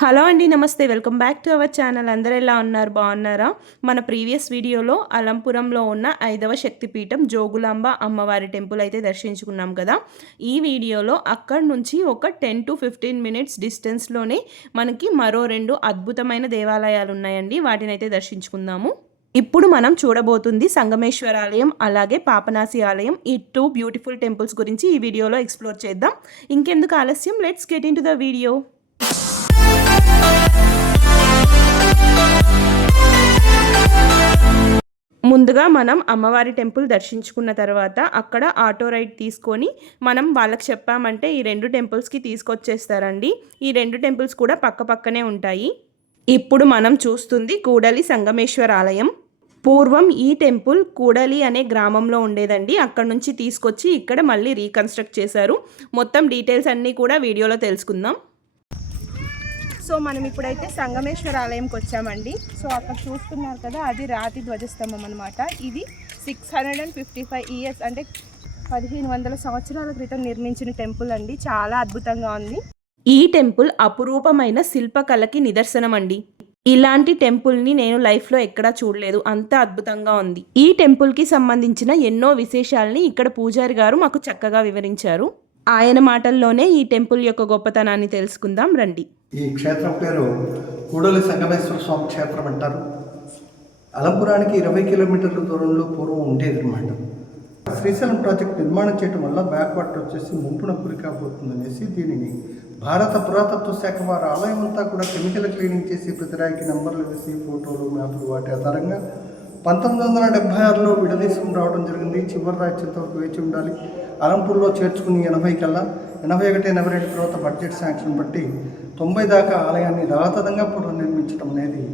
Hello అండి నమస్తే. Welcome back to our channel. అందరూ ఎలా ఉన్నారు? బాగున్నారా? మన ప్రీవియస్ వీడియోలో అలంపురంలో ఉన్న ఐదవ శక్తిపీఠం జోగులాంబ అమ్మవారి టెంపుల్ అయితే దర్శించుకున్నాం కదా. ఈ వీడియోలో అక్కడి నుంచి ఒక టెన్ టు ఫిఫ్టీన్ మినిట్స్ డిస్టెన్స్లోనే మనకి మరో రెండు అద్భుతమైన దేవాలయాలు ఉన్నాయండి. వాటిని అయితే దర్శించుకుందాము. ఇప్పుడు మనం చూడబోతుంది సంగమేశ్వర ఆలయం అలాగే పాపనాసి ఆలయం. ఈ టూ బ్యూటిఫుల్ టెంపుల్స్ గురించి ఈ వీడియోలో ఎక్స్ప్లోర్ చేద్దాం. ఇంకెందుకు ఆలస్యం? Let's get into the video. ముందుగా మనం అమ్మవారి టెంపుల్ దర్శించుకున్న తర్వాత అక్కడ ఆటో రైడ్ తీసుకొని మనం వాళ్ళకి చెప్పామంటే ఈ రెండు టెంపుల్స్కి తీసుకొచ్చేస్తారండి. ఈ రెండు టెంపుల్స్ కూడా పక్క పక్కనే ఉంటాయి. ఇప్పుడు మనం చూస్తుంది కూడలి సంగమేశ్వర ఆలయం. పూర్వం ఈ టెంపుల్ కూడలి అనే గ్రామంలో ఉండేదండి. అక్కడ నుంచి తీసుకొచ్చి ఇక్కడ మళ్ళీ రీకన్స్ట్రక్ట్ చేశారు. మొత్తం డీటెయిల్స్ అన్నీ కూడా వీడియోలో తెలుసుకుందాం. సో మనం ఇప్పుడైతే సంగమేశ్వర ఆలయంకి వచ్చామండి. సో అక్కడ చూస్తున్నారు కదా అది రాతి ధ్వజస్తంభం అనమాట ఇది six hundred and fifty five years అంటే పదిహేను వందల సంవత్సరాల క్రితం నిర్మించిన టెంపుల్ అండి. చాలా అద్భుతంగా ఉంది. ఈ టెంపుల్ అపురూపమైన శిల్పకళకి నిదర్శనం అండి ఇలాంటి టెంపుల్ని నేను లైఫ్లో ఎక్కడా చూడలేదు. అంత అద్భుతంగా ఉంది. ఈ టెంపుల్కి సంబంధించిన ఎన్నో విశేషాలని ఇక్కడ పూజారి గారు మాకు చక్కగా వివరించారు. ఆయన మాటల్లోనే ఈ టెంపుల్ యొక్క గొప్పతనాన్ని తెలుసుకుందాం రండి. ఈ క్షేత్రం పేరు కూడలి సంగమేశ్వర స్వామి క్షేత్రం అంటారు. అలంపురానికి ఇరవై కిలోమీటర్ల దూరంలో పూర్వం ఉండేది అనమాట శ్రీశైలం ప్రాజెక్ట్ నిర్మాణం చేయడం వల్ల బ్యాక్వాటర్ వచ్చేసి ముంపున గురి కాబోతుందనేసి దీనిని భారత పురాతత్వ శాఖ వారి ఆలయం అంతా కూడా కెమికల్ క్లీనింగ్ చేసి ప్రతిరాయికి నెంబర్లు నంబర్లు వేసి ఫోటోలు మ్యాప్లు వాటి ఆధారంగా పంతొమ్మిది వందల డెబ్బై ఆరులో విడదీసుకుని రావడం జరిగింది. చివరి రాజ్యంత వరకు వేచి ఉండాలి. అలంపూర్లో చేర్చుకుని ఎనభై కల్లా ఎనభై ఒకటి ఎనభై రెండు తర్వాత బడ్జెట్ శాంక్షన్ బట్టి తొంభై దాకా ఆలయాన్ని యథాతథంగా పునర్నిర్మించడం అనేది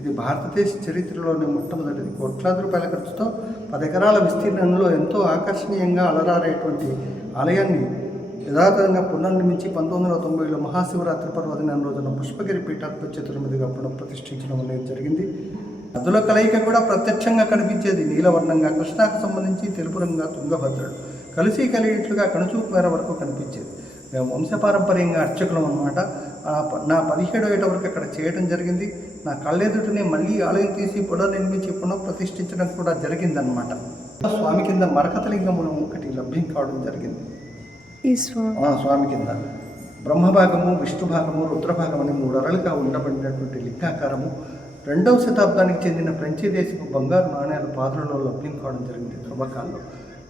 ఇది భారతదేశ చరిత్రలోనే మొట్టమొదటిది. కోట్లాది రూపాయల ఖర్చుతో పది ఎకరాల విస్తీర్ణంలో ఎంతో ఆకర్షణీయంగా అలరారేటువంటి ఆలయాన్ని యథాతథంగా పునర్నిర్మించి పంతొమ్మిది వందల తొంభైలో మహాశివరాత్రి పర్వదినం రోజున పుష్పగిరి పీఠాధిపత్యతుల మీదుగా పునఃప్రతిష్ఠించడం అనేది జరిగింది. నదుల కలయిక కూడా ప్రత్యక్షంగా కనిపించేది నీలవర్ణంగా కృష్ణాకు సంబంధించి తెలుపు రంగా తుంగభద్రుడు. కలిసి కలిగినట్లుగా కనుచూపు మేర వరకు కనిపించేది. మేము వంశపారంపర్యంగా అర్చకులం అనమాట నా పదిహేడో ఏట వరకు అక్కడ చేయడం జరిగింది. నా కళ్ళెదుటనే మళ్ళీ ఆలయం తీసి పునర్నిర్మించి పునఃప్రతిష్ఠించడం కూడా జరిగిందనమాట స్వామి కింద మరకతలింగం ఒకటి లభ్యం కావడం జరిగింది. ఈ స్వామి కింద బ్రహ్మభాగము విష్ణు భాగము రుద్రభాగం అని మూడు అరలుగా ఉండబడినటువంటి లింగాకారము రెండవ శతాబ్దానికి చెందిన ఫ్రెంచి దేశపు బంగారు నాణ్యాల పాత్రలో లభ్యం కావడం జరిగింది త్రవ్వకాల్లో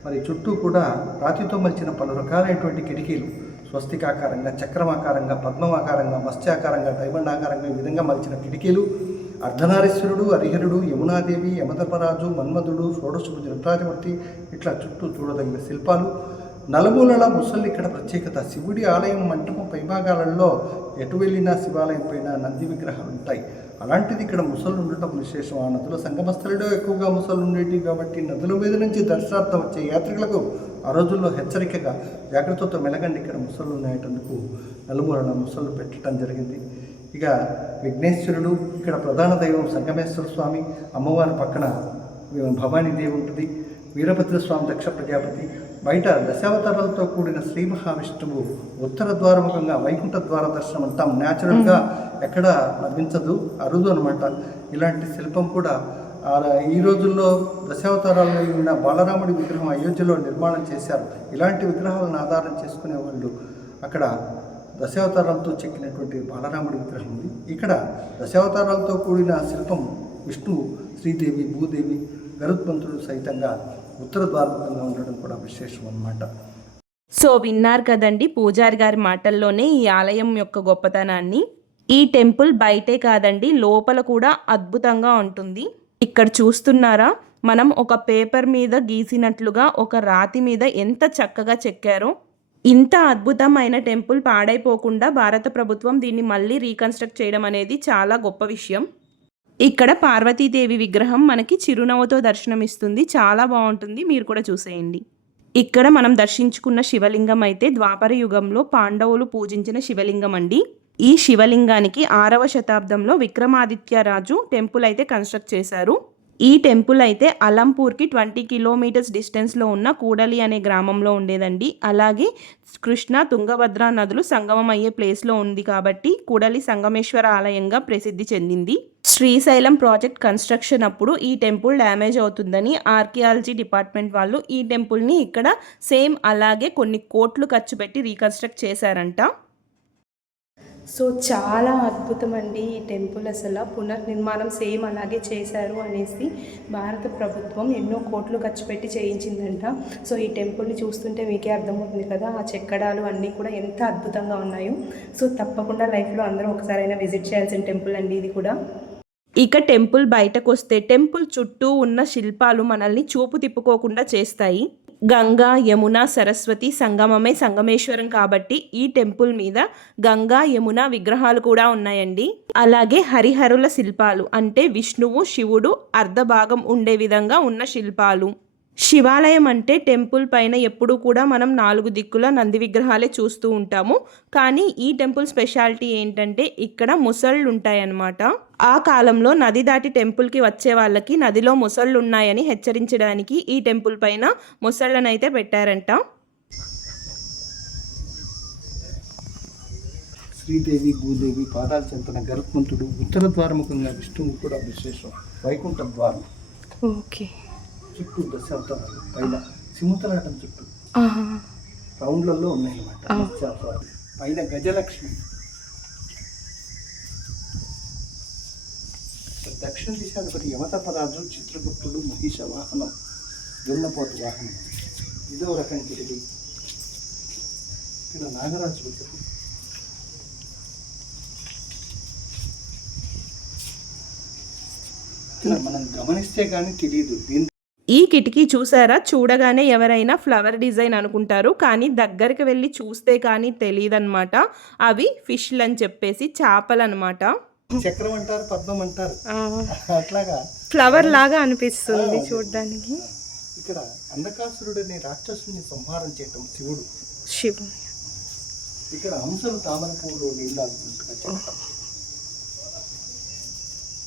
మరి చుట్టూ కూడా రాతితో మలిచిన పలు రకాలైనటువంటి కిటికీలు స్వస్తికాకారంగా చక్రమాకారంగా పద్మమాకారంగా మత్స్యాకారంగా డైమండ్ ఆకారంగా ఈ విధంగా మలిచిన కిటికీలు అర్ధనారీశ్వరుడు హరిహరుడు యమునాదేవి యమధర్మరాజు మన్మధుడు షోడశభుజ నటరాజమూర్తి ఇట్లా చుట్టూ చూడదగిన శిల్పాలు. నలుమూలల ముసళ్ళు ఇక్కడ ప్రత్యేకత. శివుడి ఆలయం మంటపం పైభాగాలలో ఎటు వెళ్ళినా శివాలయం పైన నంది విగ్రహాలు ఉంటాయి. అలాంటిది ఇక్కడ ముసళ్ళు ఉండటం విశేషం. ఆ నదిలో సంగమస్థలిలో ఎక్కువగా ముసలు ఉండేవి కాబట్టి నదుల మీద నుంచి దర్శనార్థం వచ్చే యాత్రికులకు ఆ రోజుల్లో హెచ్చరికగా జాగ్రత్తతో మెలగండి. ఇక్కడ ముసళ్ళు ఉన్నాయటందుకు నలుమూలన ముసళ్ళు పెట్టడం జరిగింది. ఇక విఘ్నేశ్వరుడు ఇక్కడ ప్రధాన దైవం సంగమేశ్వర స్వామి అమ్మవారి పక్కన భవానీ దేవి ఉంటుంది. వీరభద్ర స్వామి దక్ష ప్రజాపతి బయట దశావతారాలతో కూడిన శ్రీ మహావిష్ణువు ఉత్తర ద్వారముఖంగా వైకుంఠ ద్వార దర్శనం అంటాం న్యాచురల్గా ఎక్కడ లభించదు అరుదు అనమాట ఇలాంటి శిల్పం కూడా ఈ రోజుల్లో దశావతారాల్లో ఉన్న బాలరాముడి విగ్రహం అయోధ్యలో నిర్మాణం చేశారు. ఇలాంటి విగ్రహాలను ఆధారం చేసుకునే వాళ్ళు అక్కడ దశావతారాలతో చెక్కినటువంటి బాలరాముడి విగ్రహం ఉంది. ఇక్కడ దశావతారాలతో కూడిన శిల్పం విష్ణువు శ్రీదేవి భూదేవి గరుత్మంతుడు సైతంగా ఉత్తర ద్వారముఖంగా ఉండడం కూడా విశేషం అన్నమాట. సో విన్నారు కదండి పూజారి గారి మాటల్లోనే ఈ ఆలయం యొక్క గొప్పతనాన్ని. ఈ టెంపుల్ బయటే కాదండి లోపల కూడా అద్భుతంగా ఉంటుంది. ఇక్కడ చూస్తున్నారా మనం ఒక పేపర్ మీద గీసినట్లుగా ఒక రాతి మీద ఎంత చక్కగా చెక్కారో. ఇంత అద్భుతమైన టెంపుల్ పాడైపోకుండా భారత ప్రభుత్వం దీన్ని మళ్ళీ రీకన్స్ట్రక్ట్ చేయడం అనేది చాలా గొప్ప విషయం. ఇక్కడ పార్వతీదేవి విగ్రహం మనకి చిరునవ్వుతో దర్శనమిస్తుంది. చాలా బాగుంటుంది. మీరు కూడా చూసేయండి. ఇక్కడ మనం దర్శించుకున్న శివలింగం అయితే ద్వాపర యుగంలో పాండవులు పూజించిన శివలింగం అండి. ఈ శివలింగానికి ఆరవ శతాబ్దంలో విక్రమాదిత్య రాజు టెంపుల్ అయితే కన్స్ట్రక్ట్ చేశారు. ఈ టెంపుల్ అయితే అలంపూర్కి ట్వంటీ కిలోమీటర్స్ డిస్టెన్స్లో ఉన్న కూడలి అనే గ్రామంలో ఉండేదండి. అలాగే కృష్ణ తుంగభద్ర నదులు సంగమం అయ్యే ప్లేస్లో ఉంది కాబట్టి కూడలి సంగమేశ్వర ఆలయంగా ప్రసిద్ధి చెందింది. శ్రీశైలం ప్రాజెక్ట్ కన్స్ట్రక్షన్ అప్పుడు ఈ టెంపుల్ డ్యామేజ్ అవుతుందని ఆర్కియాలజీ డిపార్ట్మెంట్ వాళ్ళు ఈ టెంపుల్ని ఇక్కడ సేమ్ అలాగే కొన్ని కోట్లు ఖర్చు పెట్టి రీకన్స్ట్రక్ట్ చేశారంట. సో చాలా అద్భుతం అండి ఈ టెంపుల్ అసలు. పునర్నిర్మాణం సేమ్ అలాగే చేశారు అనేసి భారత ప్రభుత్వం ఎన్నో కోట్లు ఖర్చు పెట్టి చేయించిందంట. సో ఈ టెంపుల్ని చూస్తుంటే మీకే అర్థమవుతుంది కదా ఆ చెక్కడాలు అన్నీ కూడా ఎంత అద్భుతంగా ఉన్నాయో. సో తప్పకుండా లైఫ్లో అందరూ ఒకసారైనా విజిట్ చేయాల్సిన టెంపుల్ అండి ఇది కూడా. ఇక టెంపుల్ బయటకు వస్తే టెంపుల్ చుట్టూ ఉన్న శిల్పాలు మనల్ని చూపు తిప్పుకోకుండా చేస్తాయి. గంగా యమున సరస్వతి సంగమమే సంగమేశ్వరం కాబట్టి ఈ టెంపుల్ మీద గంగా యమున విగ్రహాలు కూడా ఉన్నాయండి. అలాగే హరిహరుల శిల్పాలు అంటే విష్ణువు శివుడు అర్ధభాగం ఉండే విధంగా ఉన్న శిల్పాలు. శివాలయం అంటే టెంపుల్ పైన ఎప్పుడూ కూడా మనం నాలుగు దిక్కుల నంది విగ్రహాలే చూస్తూ ఉంటాము. కానీ ఈ టెంపుల్ స్పెషాలిటీ ఏంటంటే ఇక్కడ ముసళ్ళు ఉంటాయన్నమాట. ఆ కాలంలో నది దాటి టెంపుల్కి వచ్చే వాళ్ళకి నదిలో ముసళ్ళు ఉన్నాయని హెచ్చరించడానికి ఈ టెంపుల్ పైన ముసళ్ళనైతే పెట్టారంట. శ్రీదేవి భూదేవి పాదాల చెంతన గరుత్మంతుడు ఉత్తర ద్వారముఖంగా విష్ణువు కూడా విశేషం. వైకుంఠ ద్వారం. ఓకే. చుట్టూ దశావతారాలు పైన సింహతలాటం చుట్టూ రౌండ్లలో ఉన్నాయన్నమాట. మత్స్యావతారాలు పైన గజలక్ష్మి. దక్షిణ దిశాధిపతి యమతపరాజు చిత్రగుప్తుడు మహిష వాహనం వెన్నపోతు వాహనం. ఇదో రకం కిటికీ. ఇక్కడ నాగరాజులు చెప్పు. ఇక్కడ మనం గమనిస్తే కానీ తెలియదు దీని ఈ కిటికీ చూసారా? చూడగానే ఎవరైనా ఫ్లవర్ డిజైన్ అనుకుంటారు. కానీ దగ్గరికి వెళ్ళి చూస్తే కానీ తెలియదన్నమాట అవి ఫిష్లు అని చెప్పేసి చేపలు అనమాట చక్రం అంటారు పద్మం అంటారు. అట్లాగా. ఫ్లవర్ లాగా అనిపిస్తుంది చూడడానికి. ఇక్కడ అంధకాసురుడు అనే రాక్షసుని సంహారం చేయటం శివుడు. శివ ఇక్కడ హంసలు తామర చెప్పటం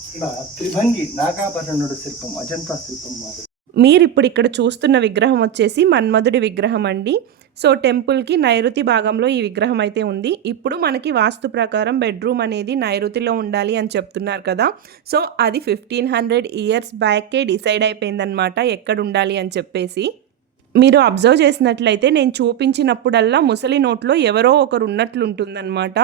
ఇక్కడ త్రిభంగి నాగాభరణుడు శిల్పం అజంతా శిల్పం మాదిరి. మీరు ఇప్పుడు ఇక్కడ చూస్తున్న విగ్రహం వచ్చేసి మన్మధుడి విగ్రహం అండి. సో టెంపుల్కి నైరుతి భాగంలో ఈ విగ్రహం అయితే ఉంది. ఇప్పుడు మనకి వాస్తు ప్రకారం బెడ్రూమ్ అనేది నైరుతిలో ఉండాలి అని చెప్తున్నారు కదా. సో అది ఫిఫ్టీన్ హండ్రెడ్ ఇయర్స్ బ్యాకే డిసైడ్ అయిపోయిందనమాట ఎక్కడ ఉండాలి అని చెప్పేసి. మీరు అబ్జర్వ్ చేసినట్లయితే నేను చూపించినప్పుడల్లా ముసలి నోట్లో ఎవరో ఒకరు ఉన్నట్లుంటుందన్నమాట.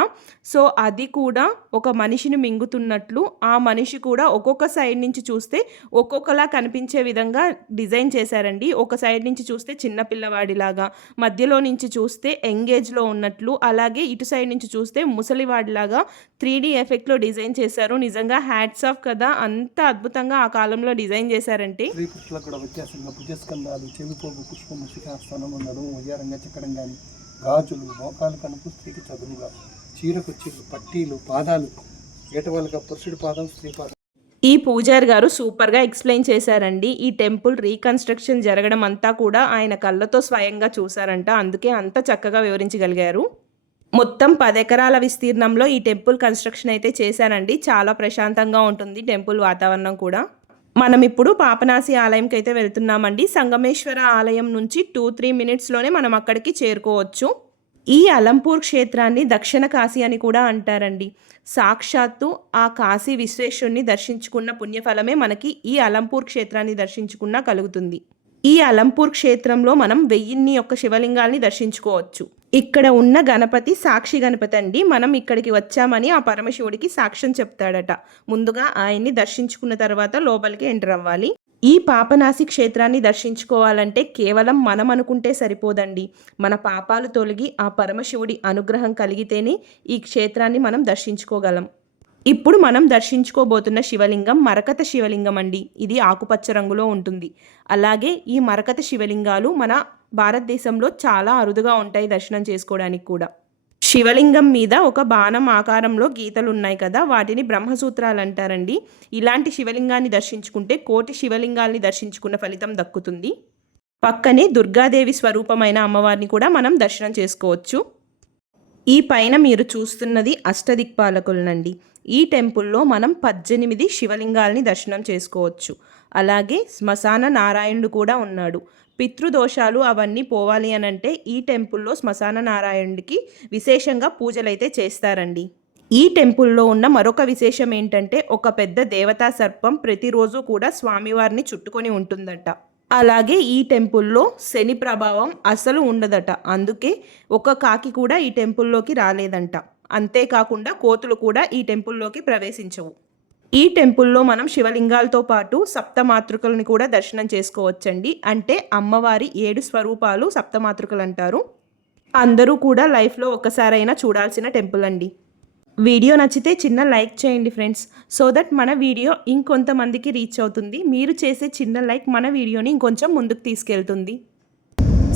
సో అది కూడా ఒక మనిషిని మింగుతున్నట్లు ఆ మనిషి కూడా ఒక్కొక్క సైడ్ నుంచి చూస్తే ఒక్కొక్కలా కనిపించే విధంగా డిజైన్ చేశారండి. ఒక సైడ్ నుంచి చూస్తే చిన్న పిల్లవాడిలాగా మధ్యలో నుంచి చూస్తే ఎంగేజ్లో ఉన్నట్లు అలాగే ఇటు సైడ్ నుంచి చూస్తే ముసలివాడిలాగా త్రీ డీ ఎఫెక్ట్లో డిజైన్ చేశారు. నిజంగా హ్యాట్స్ ఆఫ్ కదా అంత అద్భుతంగా ఆ కాలంలో డిజైన్ చేశారంటే. పుష్ప పురుషులకు స్థనము నడుము ఉయ్యారంగా చెక్కడం కానీ గాజులు మోకాలు కనుపు స్త్రీకి చదువుగా చీరకు చీర పట్టీలు పాదాలు ఏటవాళ్ళగా పురుషుడి పాదం స్త్రీ పాదం. ఈ పూజారి గారు సూపర్గా ఎక్స్ప్లెయిన్ చేశారండి. ఈ టెంపుల్ రీకన్స్ట్రక్షన్ జరగడం అంతా కూడా ఆయన కళ్ళతో స్వయంగా చూశారంట. అందుకే అంత చక్కగా వివరించగలిగారు. మొత్తం పదెకరాల విస్తీర్ణంలో ఈ టెంపుల్ కన్స్ట్రక్షన్ అయితే చేశారండి. చాలా ప్రశాంతంగా ఉంటుంది టెంపుల్ వాతావరణం కూడా. మనం ఇప్పుడు పాపనాసి ఆలయంకి అయితే వెళ్తున్నామండి. సంగమేశ్వర ఆలయం నుంచి టూ త్రీ మినిట్స్లోనే మనం అక్కడికి చేరుకోవచ్చు. ఈ అలంపూర్ క్షేత్రాన్ని దక్షిణ కాశీ అని కూడా అంటారండి. సాక్షాత్తు ఆ కాశీ విశ్వేశ్వరుని దర్శించుకున్న పుణ్యఫలమే మనకి ఈ అలంపూర్ క్షేత్రాన్ని దర్శించుకున్న కలుగుతుంది. ఈ అలంపూర్ క్షేత్రంలో మనం వెయ్యిన్ని యొక్క శివలింగాల్ని దర్శించుకోవచ్చు. ఇక్కడ ఉన్న గణపతి సాక్షి గణపతి అండి. మనం ఇక్కడికి వచ్చామని ఆ పరమశివుడికి సాక్ష్యం చెప్తాడట. ముందుగా ఆయన్ని దర్శించుకున్న తర్వాత లోపలికి ఎంటర్ అవ్వాలి. ఈ పాపనాసి క్షేత్రాన్ని దర్శించుకోవాలంటే కేవలం మనం అనుకుంటే సరిపోదండి. మన పాపాలు తొలగి ఆ పరమశివుడి అనుగ్రహం కలిగితేనే ఈ క్షేత్రాన్ని మనం దర్శించుకోగలం. ఇప్పుడు మనం దర్శించుకోబోతున్న శివలింగం మరకత శివలింగం అండి. ఇది ఆకుపచ్చ రంగులో ఉంటుంది. అలాగే ఈ మరకత శివలింగాలు మన భారతదేశంలో చాలా అరుదుగా ఉంటాయి దర్శనం చేసుకోవడానికి కూడా. శివలింగం మీద ఒక బాణం ఆకారంలో గీతలు ఉన్నాయి కదా వాటిని బ్రహ్మసూత్రాలు అంటారండి. ఇలాంటి శివలింగాన్ని దర్శించుకుంటే కోటి శివలింగాల్ని దర్శించుకున్న ఫలితం దక్కుతుంది. పక్కనే దుర్గాదేవి స్వరూపమైన అమ్మవారిని కూడా మనం దర్శనం చేసుకోవచ్చు. ఈ పైన మీరు చూస్తున్నది అష్టదిక్పాలకులనండి. ఈ టెంపుల్లో మనం పద్దెనిమిది శివలింగాల్ని దర్శనం చేసుకోవచ్చు. అలాగే శ్మశాన నారాయణుడు కూడా ఉన్నాడు. పితృదోషాలు అవన్నీ పోవాలి అని అంటే ఈ టెంపుల్లో శ్మశాన నారాయణుడికి విశేషంగా పూజలైతే చేస్తారండి. ఈ టెంపుల్లో ఉన్న మరొక విశేషం ఏంటంటే ఒక పెద్ద దేవతా సర్పం ప్రతిరోజు కూడా స్వామివారిని చుట్టుకొని ఉంటుందట. అలాగే ఈ టెంపుల్లో శని ప్రభావం అసలు ఉండదట. అందుకే ఒక కాకి కూడా ఈ టెంపుల్లోకి రాలేదంట. అంతేకాకుండా కోతులు కూడా ఈ టెంపుల్లోకి ప్రవేశించవు. ఈ టెంపుల్లో మనం శివలింగాలతో పాటు సప్తమాతృకలను కూడా దర్శనం చేసుకోవచ్చండి. అంటే అమ్మవారి ఏడు స్వరూపాలు సప్తమాతృకలు అంటారు. అందరూ కూడా లైఫ్లో ఒక్కసారైనా చూడాల్సిన టెంపుల్ అండి. వీడియో నచ్చితే చిన్న లైక్ చేయండి ఫ్రెండ్స్. సో దట్ మన వీడియో ఇంకొంతమందికి రీచ్ అవుతుంది. మీరు చేసే చిన్న లైక్ మన వీడియోని ఇంకొంచెం ముందుకు తీసుకెళ్తుంది.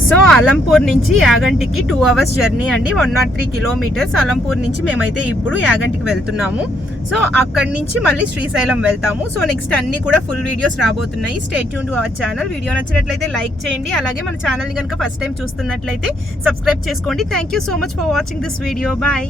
సో అలంపూర్ నుంచి యాగంటికి టూ అవర్స్ జర్నీ అండి. One nought three kilometres Alampur నుంచి మేమైతే ఇప్పుడు యాగంటికి వెళ్తున్నాము. సో అక్కడి నుంచి మళ్ళీ శ్రీశైలం వెళ్తాము. సో నెక్స్ట్ అన్ని కూడా ఫుల్ వీడియోస్ రాబోతున్నాయి. Stay tuned to our channel video నచ్చినట్లయితే లైక్ చేయండి. అలాగే మన ఛానల్ని కనుక ఫస్ట్ టైం చూస్తున్నట్లయితే సబ్స్క్రైబ్ చేసుకోండి. Thank you so much for watching this video bye